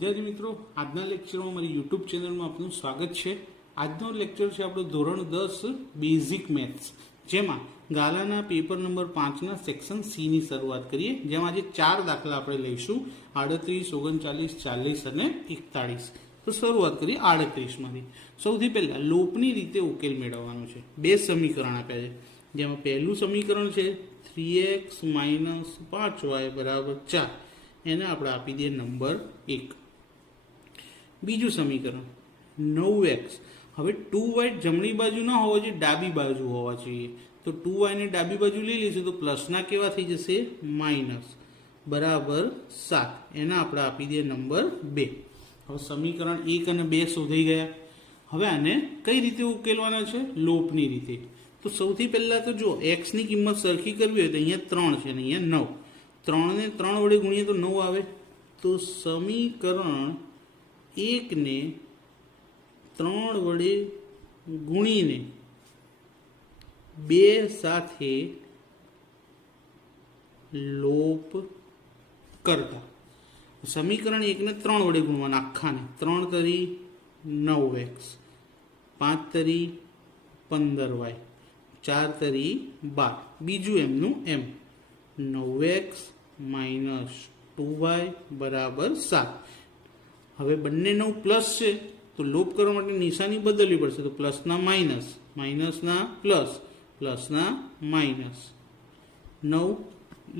વિદ્યાર્થી મિત્રો, આજના લેક્ચરમાં મારી યુટ્યુબ ચેનલમાં આપનું સ્વાગત છે. આજનો લેક્ચર છે આપણો ધોરણ 10 બેઝિક મેથ્સ, જેમાં ગાલાના પેપર નંબર 5ના સેક્શન સીની શરૂઆત કરીએ. જેમાં આજે 4 દાખલા આપણે લઈશું: 38, 39, 40 અને 41. તો શરૂઆત કરીએ 38માંથી. સૌથી પહેલાં લોપની રીતે ઉકેલ મેળવવાનો છે. 2 સમીકરણ આપ્યા છે, જેમાં પહેલું સમીકરણ છે 3x - 5y = 4. એને આપણે આપી દઈએ નંબર 1. બીજું સમીકરણ 9x. હવે 2y જમણી બાજુ ના હોવા જોઈએ, ડાબી બાજુ હોવા જોઈએ. તો 2y ને ડાબી બાજુ લઈ લઈશું તો પ્લસના કેવા થઈ જશે? માઇનસ બરાબર 7. એને આપણે આપી દઈએ નંબર 2. હવે સમીકરણ 1 અને 2 શોધાઈ ગયા. હવે આને કઈ રીતે ઉકેલવાના છે? લોપની રીતે. તો સૌથી પહેલાં તો જો x ની કિંમત સરખી કરવી હોય તો અહીંયા 3 છે અને અહીંયા 9. 3 ને 3 વડે ગુણીએ તો 9 આવે. તો સમીકરણ 1 ને 3 વડે ગુણીને 2 સાથે લોપ કરતા સમીકરણ 1 ને 3 વડે ગુણવાના આખાને. 3 તરી 9x, 5 તરી 15y, 4 તરી 12. બીજું એમનું એમ 9x - 2y = 7. હવે બંને 9 પ્લસ છે તો લોપ કરવા માટે નિશાની બદલવી પડશે. તો પ્લસના માઇનસ, માઇનસના પ્લસ, પ્લસના માઇનસ. 9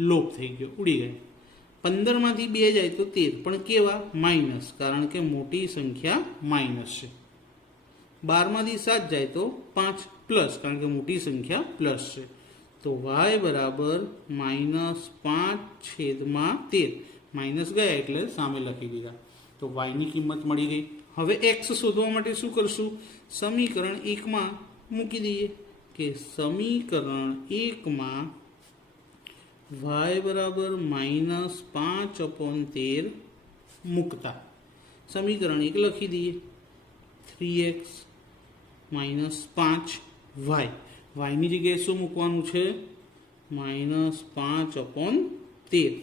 લોપ થઈ ગયો, ઉડી ગયો. 15માંથી 2 જાય તો 13, પણ કેવા? માઇનસ, કારણ કે મોટી સંખ્યા માઇનસ છે. 12માંથી 7 જાય તો 5 પ્લસ, કારણ કે મોટી સંખ્યા પ્લસ છે. તો y બરાબર -5/13. માઇનસ ગયા એટલે સામે લખી દીધા. તો y ની કિંમત મળી ગઈ. હવે x શોધવા માટે શું કરશું? સમીકરણ 1માં મૂકી દઈએ કે સમીકરણ 1માં y બરાબર -5/13 મૂકતા સમીકરણ 1 લખી દઈએ. 3x - 5y. y ની જગ્યાએ શું મૂકવાનું છે? -5/13.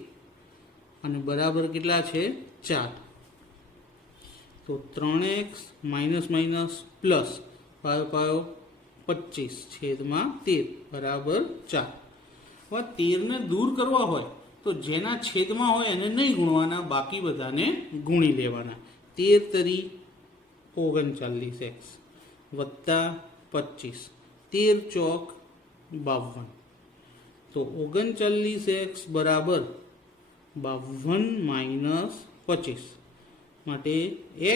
અને બરાબર કેટલા છે? 4. તો 3x - પ્લસ પાયો 25/13 બરાબર 4. હવે 13 ને દૂર કરવા હોય તો જેના છેદમાં હોય એને નહીં ગુણવાના, બાકી બધાને ગુણી લેવાના. 13 તરી 39x વત્તા 25, 13 ચોક 52. તો 39x બરાબર 52 - 25. માટે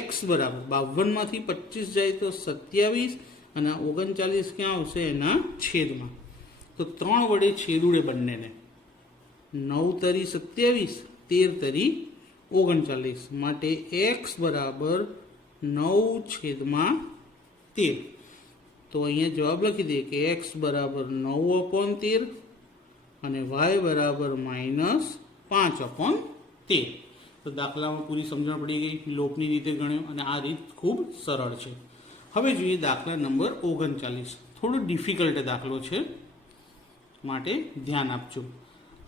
x બરાબર 52માંથી 25 જાય તો 27, અને 39 ક્યાં આવશે? એના છેદમાં. તો 3 વડે છેદુડે બંનેને. 9 તરી 27, 13 તરી 39. માટે x બરાબર 9/13. તો અહીંયા જવાબ લખી દઈએ કે x બરાબર 9/13 અને y બરાબર -5/13. તો દાખલામાં પૂરી સમજણ પડી ગઈ. લોપની રીતે ગણ્યો અને આ રીત ખૂબ સરળ છે. હવે જોઈએ દાખલા નંબર 39. થોડો ડિફિકલ્ટ દાખલો છે, માટે ધ્યાન આપજો.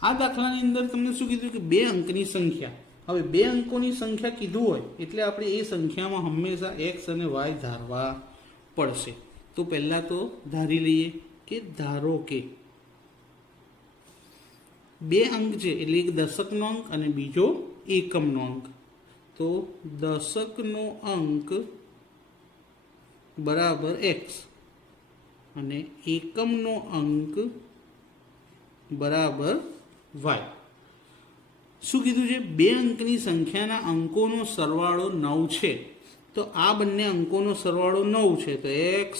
આ દાખલાની અંદર તમને શું કીધું કે 2 અંકની સંખ્યા. હવે 2 અંકોની સંખ્યા કીધું હોય એટલે આપણે એ સંખ્યામાં હંમેશા x અને y ધારવા પડશે. તો પહેલાં તો ધારી લઈએ કે ધારો કે 2 અંક છે એટલે એક દશકનો અંક અને બીજો એકમનો અંક. તો દશકનો અંક બરાબર x અને એકમનો અંક બરાબર y. શું કીધું છે? 2 અંકની સંખ્યાના અંકોનો સરવાળો 9 છે. તો આ બંને અંકોનો સરવાળો 9 છે. તો x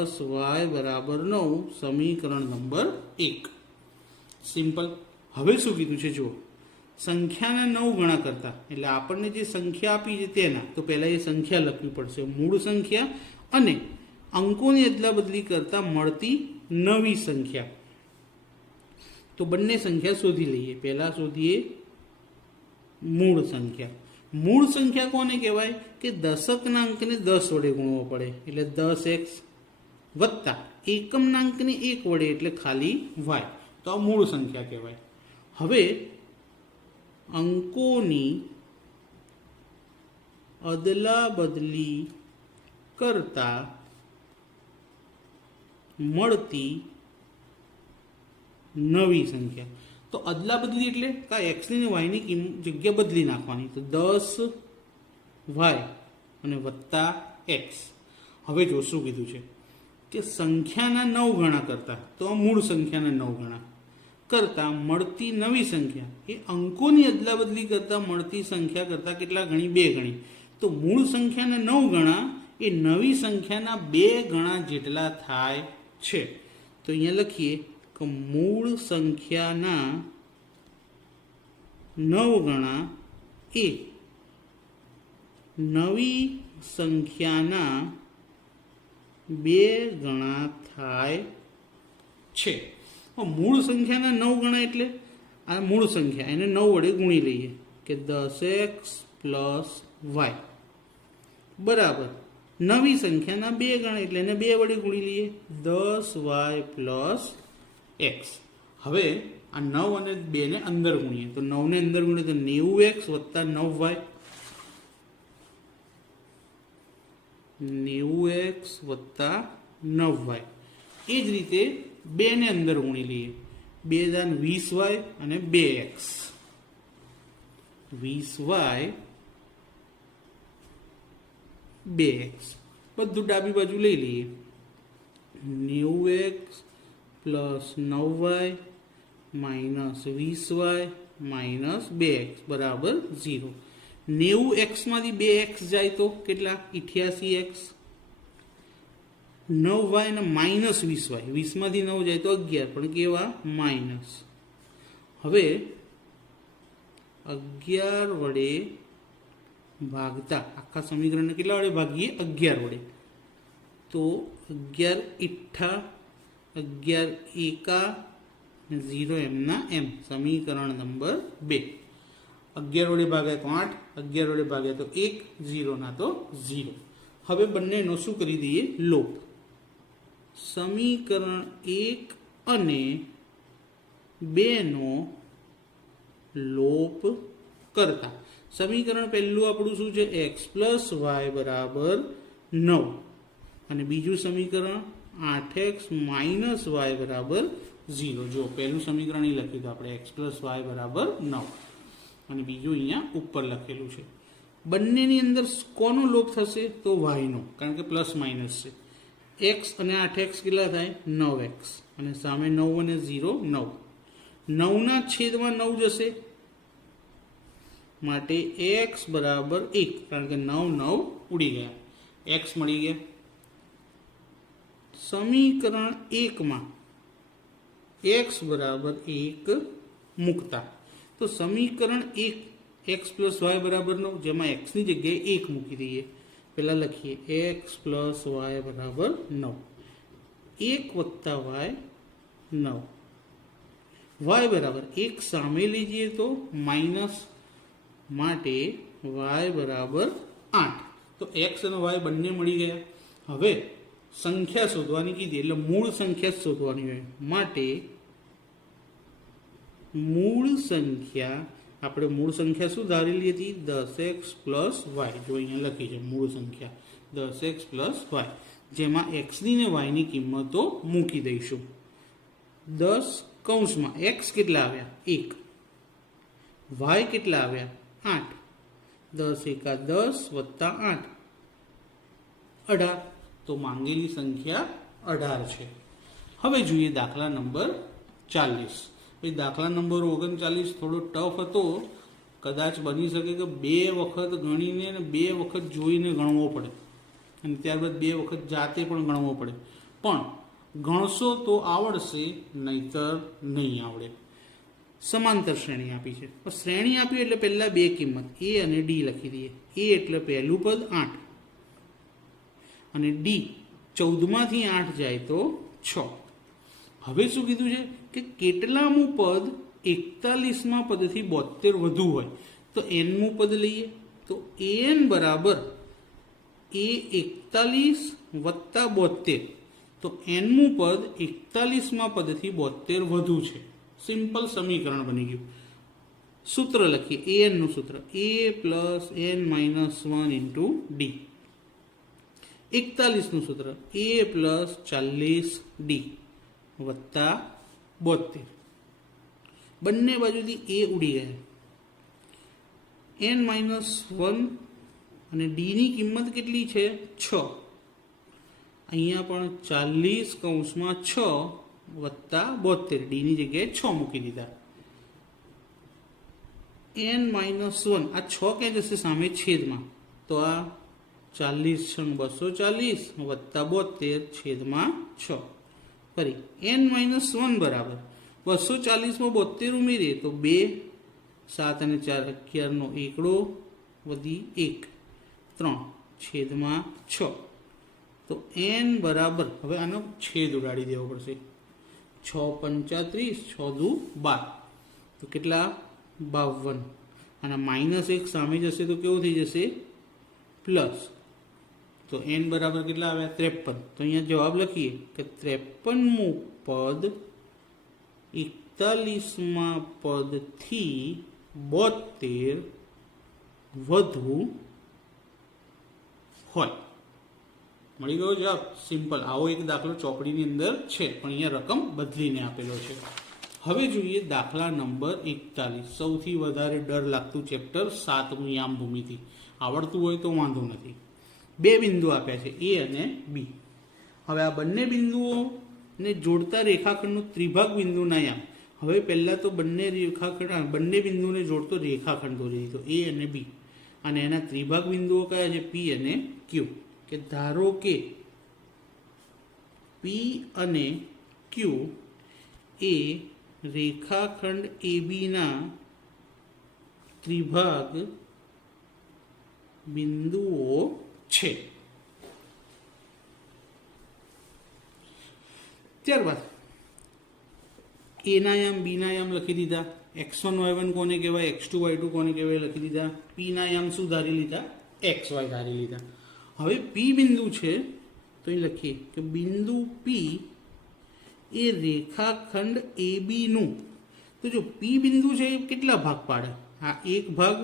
+ y બરાબર 9. સમીકરણ નંબર 1. સિમ્પલ. હવે શું કીધું છે? જુઓ, સંખ્યાના 9 ગણા કરતા, એટલે આપણને જે સંખ્યા આપી છે તેના, તો પહેલાં એ સંખ્યા લખવી પડશે, મૂળ સંખ્યા, અને અંકોની અદલા બદલી કરતા મળતી નવી સંખ્યા. તો બંને સંખ્યા શોધી લઈએ. પહેલાં શોધીએ મૂળ સંખ્યા. મૂળ સંખ્યા કોને કહેવાય? કે દશકના અંકને 10 વડે ગુણવો પડે એટલે 10x વત્તા એકમના અંકને 1 વડે એટલે ખાલી y. તો આ મૂળ સંખ્યા કહેવાય. હવે અંકોની અદલા બદલી કરતા મળતી નવી સંખ્યા. તો અદલા બદલી એટલે કા એક્સ ની વાયની જગ્યા બદલી નાખવાની. તો 10 વાય અને વત્તા એક્સ. હવે જો શું કીધું છે કે સંખ્યાના 9 ગણા કરતા, તો મૂળ સંખ્યાના 9 ગણા કરતા મળતી નવી સંખ્યા એ અંકોની અદલા બદલી કરતા મળતી સંખ્યા કરતા કેટલા ગણી? 2 ગણી. તો મૂળ સંખ્યાના 9 ગણા એ નવી સંખ્યાના 2 ગણા જેટલા થાય છે. તો અહીંયા લખીએ કે મૂળ સંખ્યાના 9 ગણા એ નવી સંખ્યાના 2 ગણા થાય છે. મૂળ સંખ્યાના 9 ગણા એટલે આ મૂળ સંખ્યા, એને 9 વડે ગુણી લઈએ કે 10x પ્લસ વાય બરાબર નવી સંખ્યાના 2 ગણા એટલે એને 2 વડે ગુણી લઈએ 10y પ્લસ એક્સ. હવે આ 9 અને 2 ને અંદર ગુણીએ તો 9 ને અંદર ગુણીએ તો 90x વત્તા 9y, 90x વત્તા 9y. એ જ રીતે 2 ને અંદર ગુણી લઈએ 2 દાન 20y અને 2x, 20y 2x બધું ડાબી બાજુ લઈ લઈએ 90x plus 9y minus 20y minus 2x બરાબર 0. 90x માંથી 2x જાય તો કેટલા? 88x. 9y અને માઇનસ 20y, 20 માંથી 9 જાય તો 11 પણ કેવા? માઇનસ. હવે 11 વડે ભાગતા આખા સમીકરણને કેટલા વડે ભાગીએ? 11 વડે. તો 11 ઇઠ્ઠા 11 એકા 0 એમના એમ. સમીકરણ નંબર 2. 11 વડે ભાગ્યા તો 8, 11 વડે ભાગ્યા તો 1, 0 ના તો 0. હવે બંનેનો શું કરી દઈએ? લોપ. સમીકરણ 1 અને 2 નો લોપ કરતા સમીકરણ પહેલું આપણું શું છે? x પ્લસ વાય બરાબર 9 અને બીજું સમીકરણ 8x માઇનસ વાય બરાબર 0. જો પહેલું સમીકરણ એ લખ્યું તો આપણે x પ્લસ વાય બરાબર 9 અને બીજું અહીંયા ઉપર લખેલું છે. બંનેની અંદર કોનો લોપ થશે? તો વાયનો, કારણ કે પ્લસ માઇનસ છે. x અને 8x કેટલા થાય? 9x અને સામે 9 અને 0 9. 9 ના છેદમાં 9 જશે માટે x બરાબર 1, કારણ કે 9 9 ઉડી ગયા, x મળી ગયા. સમીકરણ 1 માં x બરાબર 1 મૂકતા તો સમીકરણ 1 x પ્લસ વાય બરાબર 9 જેમાં x ની જગ્યાએ 1 મૂકી દઈએ. પહેલા લખીએ x પ્લસ વાય બરાબર 9, 1 વત્તા વાય 9, વાય બરાબર 1 સામે લીજીએ તો માઇનસ માટે y બરાબર 8. તો x અને y બંને મળી ગયા. હવે સંખ્યા શોધવાની કીધી એટલે મૂળ સંખ્યા શોધવાની હોય માટે મૂળ સંખ્યા આપણે મૂળ સંખ્યા શું ધારેલી હતી? 10x plus Y. જો અહીંયા લખી છે મૂળ સંખ્યા 10x પ્લસ વાય, જેમાં xની ને yની કિંમતો મૂકી દઈશું. 10 કૌંસમાં x કેટલા આવ્યા? 1, y કેટલા આવ્યા? 8. 10 એકા 10 વત્તા 8 18. તો માંગેલી સંખ્યા 18 છે. હવે જોઈએ દાખલા નંબર 40. એ દાખલા નંબર 39 થોડો ટફ હતો. કદાચ બની શકે કે 2 વખત ગણીને અને 2 વખત જોઈને ગણવો પડે અને ત્યારબાદ 2 વખત જાતે પણ ગણવો પડે. પણ ગણશો તો આવડશે, નહીતર નહીં આવડે. સમાંતર શ્રેણી આપી છે. શ્રેણી આપી એટલે પહેલા 2 કિંમત a અને d લખી દઈએ. a એટલે પહેલું પદ 8 અને d 14 માંથી 8 જાય તો 6. હવે શું કીધું છે કે કેટલામું પદ 41માં પદથી 72 વધુ હોય તો nમું પદ લઈએ. તો an બરાબર a 41 વત્તા 72. તો nમું પદ 41માં પદથી 72 વધુ છે. સિમ્પલ સમીકરણ બની ગયું. સૂત્ર લખીએ an નું સૂત્ર a plus n minus 1 into D. 41 નું સૂત્ર a પ્લસ 40 ડી વત્તા 72. બંને બાજુથી a ઉડી ગયા. n માઇનસ 1 અને ડીની કિંમત કેટલી છે 6. અહીંયા પણ 40 કૌંસમાં 6 વત્તા 72. ડીની જગ્યાએ 6 મૂકી દીધા. n માઇનસ 1 આ 6 ક્યાં જશે સામે છેદમાં, તો આ 40 × 240 વત્તા 72 છેદમાં 6. ફરી n માઇનસ 1 બરાબર 240 માં 72 ઉમેરીએ તો 2, 7 અને 4 11 નો એકડો વધી 1, 3 છેદમાં 6. તો n બરાબર, હવે આનો છેદ ઉડાડી દેવો પડશે. 6 35, 6 દુ 12, તો કેટલા 52. અને માઇનસ 1 સામે જશે તો કેવું થઈ જશે પ્લસ. તો n બરાબર કેટલા આવ્યા 53. તો અહીંયા જવાબ લખીએ કે 53મું પદ 41માં પદથી 72 વધુ હોય. મળી ગયો જવાબ. સિમ્પલ. આવો એક દાખલો ચોપડીની અંદર છે, પણ અહીંયા રકમ બદલીને આપેલો છે. હવે જોઈએ દાખલા નંબર 41. સૌથી વધારે ડર લાગતું ચેપ્ટર 7મું યામ ભૂમિતિ. આવડતું હોય તો વાંધો નથી. 2 બિંદુ આપ્યા છે a અને b. હવે આ બંને બિંદુઓને જોડતા રેખાખંડનું ત્રિભાગ બિંદુના યામ. હવે પહેલા તો બંને બિંદુને જોડતો રેખાખંડ દોરી દીધો a અને b, અને એના ત્રિભાગ બિંદુઓ કયા છે p અને q. કે ધારો કે p અને q એ રેખાખંડ AB ના ત્રિભાગ બિંદુઓ છે. ત્યારબાદ a ના યામ b ના યામ લખી દીધા. x1 y1 કોને કહેવાય, x2 y2 કોને કહેવાય લખી દીધા. p ના યામ શું ધારી લીધા, xy ધારી લીધા. હવે p બિંદુ છે તો અહીં લખીએ કે બિંદુ p એ રેખાખંડ AB નું, તો જો p બિંદુ છે એ કેટલા ભાગ પાડે, આ એક ભાગ,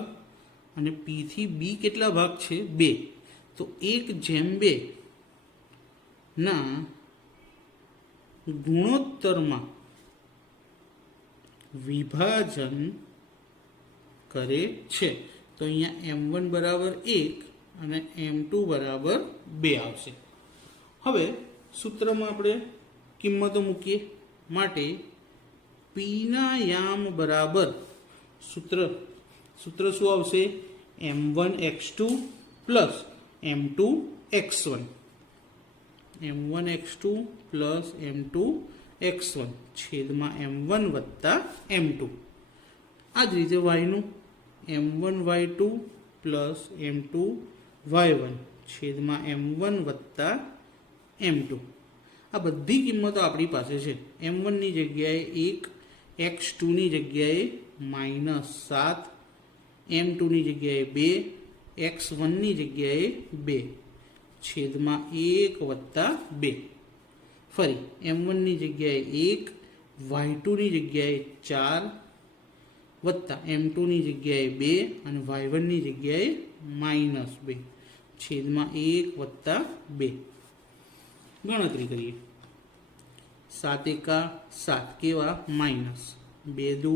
અને p થી b કેટલા ભાગ છે 2. તો 1/2 ના ગુણોત્તરમાં વિભાજન કરે છે. તો અહીંયા m1 બરાબર 1 અને m2 બરાબર 2 આવશે. હવે સૂત્રમાં આપણે કિંમતો મૂકીએ. માટે p ના યામ બરાબર સૂત્ર શું આવશે, m1x2 plus m2x1. m1x2 plus m2x1 છેદમાં m1 વત્તા m2. આ જ રીતે yનું m1y2 પ્લસ m2y1 છેદમાં m1 વત્તા m2. આ બધી કિંમતો આપણી પાસે છે. m1 ની જગ્યાએ 1, x2 ની જગ્યાએ -7, m2 ની જગ્યાએ 2, x1 ની જગ્યાએ 2 છેદમાં 1 વત્તા 2. ફરી m1 ની જગ્યાએ 1, y2 ની જગ્યાએ 4 વત્તા m2 ની જગ્યાએ 2 અને y1 ની જગ્યાએ -2 છેદમાં 1 વત્તા 2. ગણતરી કરીએ. 7 એકા 7 કેવા માઇનસ, 2 દુ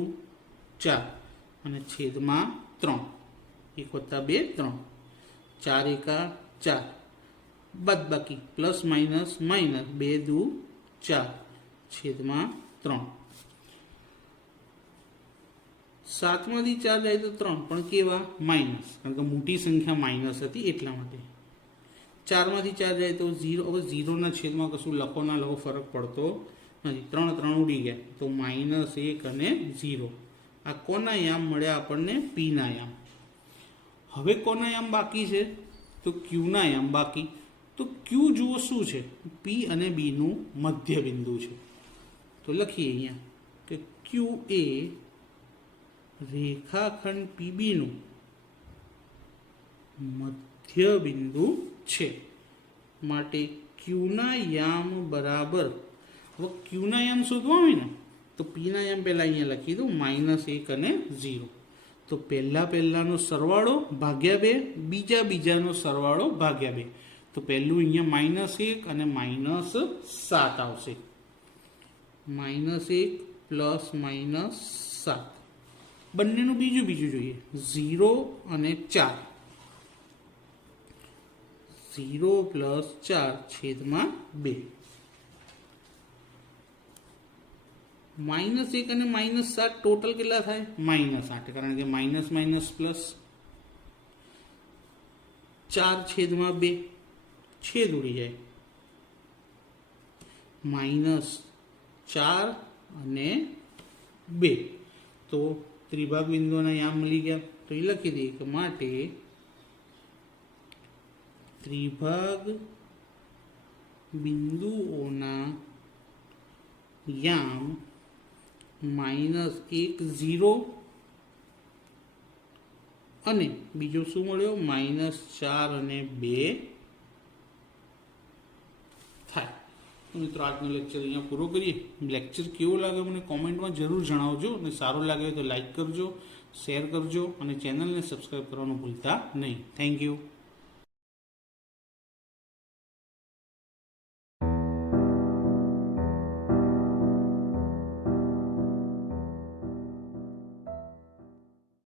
4 અને છેદમાં 3, 1 વત્તા 2 3. 4 એકા 4 બાદ બાકી પ્લસ માઇનસ માઇનસ, 2 દુ 4 છેદમાં 3. 7 માંથી 4 જાય તો 3, પણ કેવા માઇનસ, કારણ કે મોટી સંખ્યા માઇનસ હતી એટલા માટે. 4 માંથી 4 જાય તો 0. હવે 0 ના છેદમાં કશું લખો ના લખો ફરક પડતો નથી. 3 3 ઉડી ગયા તો -1 અને 0. આ કોના યામ મળ્યા આપણને, p ના યામ. હવે કોના યામ બાકી છે, તો q ના યામ બાકી. તો q જુઓ શું છે, p અને b નું મધ્ય બિંદુ છે. તો લખીએ અહીંયા કે q એ રેખાખંડ PB નું મધ્ય બિંદુ છે. માટે q ના યામ બરાબર, હવે q ના યામ શોધવા હોય ને તો p ના યામ પહેલા અહીંયા લખી દઉં, -1 અને 0. તો પહેલાનો સરવાળો ભાગ્યા 2, બીજાનો સરવાળો ભાગ્યા 2. તો પહેલું અહીંયા -1 અને -7 આવશે. -1 પ્લસ -7. બંનેનું બીજું જોઈએ. 0 અને 4. 0 પ્લસ 4 છેદમાં 2. -1 અને -7 ટોટલ કેટલા થાય? -8, કારણ કે માઇનસ પ્લસ. 4 છેદમાં 2, છેદ ઉડી જાય. -4 અને 2. તો ત્રિભાગ બિંદુઓના યામ મળી ગયા. તો એ લખી દઈએ કે માટે ત્રિભાગ બિંદુઓના યામ -1 0 અને બીજો શું મળ્યો? -4 અને 2 થાય. તો મિત્રો આજનો લેક્ચર અહીંયા પૂરો કરીએ. લેક્ચર કેવો લાગે મને કોમેન્ટમાં જરૂર જણાવજો, અને સારો લાગે તો લાઈક કરજો, શેર કરજો અને ચેનલને સબસ્ક્રાઈબ કરવાનું ભૂલતા નહીં. Thank you.